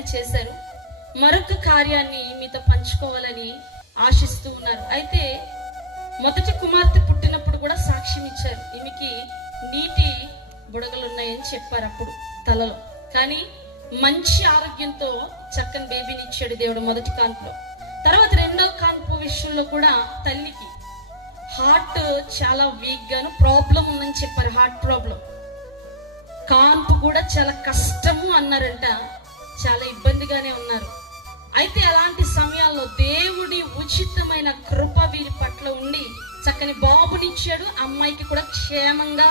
కార్యాలు చేశారు. మరొక కార్యాన్ని మీతో పంచుకోవాలని ఆశిస్తూ ఉన్నారు. అయితే మొదటి కుమార్తె పుట్టినప్పుడు కూడా సాక్ష్యం ఇచ్చారు. ఈమెకి నీటి బుడగలు ఉన్నాయని చెప్పారు అప్పుడు తలలో. కానీ మంచి ఆరోగ్యంతో చక్కని బేబీని ఇచ్చాడు దేవుడు మొదటి కాన్పులో. తర్వాత రెండో కాన్పు విషయంలో కూడా తల్లికి హార్ట్ చాలా వీక్ గాను ప్రాబ్లం ఉందని చెప్పారు. Heart problem. కాన్పు కూడా చాలా కష్టము అన్నారంట. చాలా ఇబ్బందిగానే ఉన్నారు. అయితే అలాంటి సమయాల్లో దేవుడి ఉచితమైన కృప వీరి పట్ల ఉండి చక్కని బాబునిచ్చాడు. అమ్మాయికి కూడా క్షేమంగా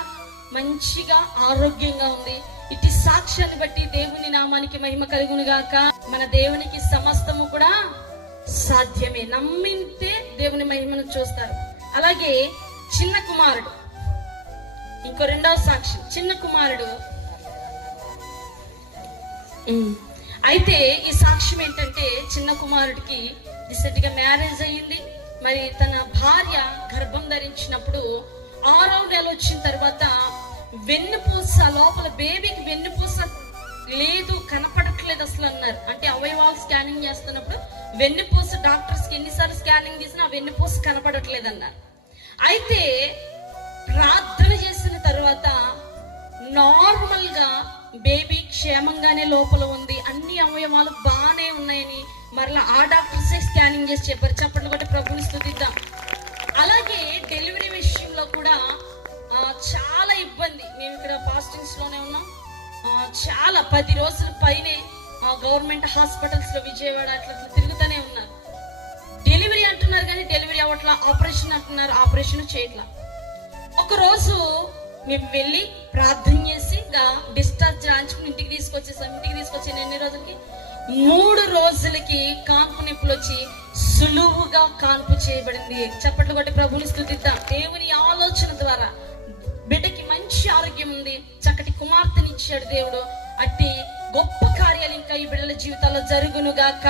మంచిగా ఆరోగ్యంగా ఉంది. ఇటు సాక్ష్యాన్ని బట్టి దేవుని నామానికి మహిమ కలుగును గాక. మన దేవునికి సమస్తము కూడా సాధ్యమే. నమ్మితే దేవుని మహిమను చూస్తారు. అలాగే చిన్న కుమారుడు, ఇంకో రెండవ సాక్ష్యం. చిన్న కుమారుడు అయితే ఈ సాక్ష్యం ఏంటంటే, చిన్న కుమారుడికి రీసెంట్ గా మ్యారేజ్ అయ్యింది. మరి తన భార్య గర్భం ధరించినప్పుడు 6వ నెల వచ్చిన తర్వాత వెన్నుపూస లోపల బేబీకి వెన్నుపూస లేదు, కనపడట్లేదు అసలు అన్నారు. అంటే అవయవాలు స్కానింగ్ చేస్తున్నప్పుడు వెన్నుపూస డాక్టర్స్ కి ఎన్నిసార్లు స్కానింగ్ తీసినా ఆ వెన్నుపూస కనపడట్లేదు అన్నారు. అయితే ప్రార్థన చేసిన తర్వాత నార్మల్ గా బేబీ క్షేమంగానే లోపల ఉంది, అన్ని అవయవాలు బాగానే ఉన్నాయని మరలా ఆ డాక్టర్సే స్కానింగ్ చేసి చెప్పారు. చప్పట్లు కొట్టి ప్రభుని స్తుతిద్దాం. అలాగే డెలివరీ విషయంలో కూడా చాలా ఇబ్బంది. మేము ఇక్కడ ఫాస్టింగ్స్ లోనే ఉన్నాం. చాలా 10 రోజుల పైనే గవర్నమెంట్ హాస్పిటల్స్ లో విజయవాడ అట్లా తిరుగుతూనే ఉన్నారు. డెలివరీ అంటున్నారు కానీ డెలివరీ అవ్వట్లా. ఆపరేషన్ అంటున్నారు, ఆపరేషన్ చేయట్లా. ఒక రోజు మేము వెళ్ళి ప్రార్థన చేసి డిశ్చార్జ్ రాయించుకుని ఇంటికి తీసుకొచ్చేసాం. ఇంటికి తీసుకొచ్చి ఎన్ని రోజులకి 3 రోజులకి కాన్పు నొప్పులు వచ్చి సులువుగా కాన్పు చేయబడింది. చప్పట్లు కొట్టి ప్రభుని స్తుతిద్దాం. దేవుని ఆలోచన ద్వారా బిడ్డకి మంచి ఆరోగ్యం ఉంది, చక్కటి కుమార్తెనిచ్చాడు దేవుడు. అట్టి గొప్ప కార్యాలు ఇంకా ఈ బిడ్డల జీవితాల్లో జరుగునుగాక.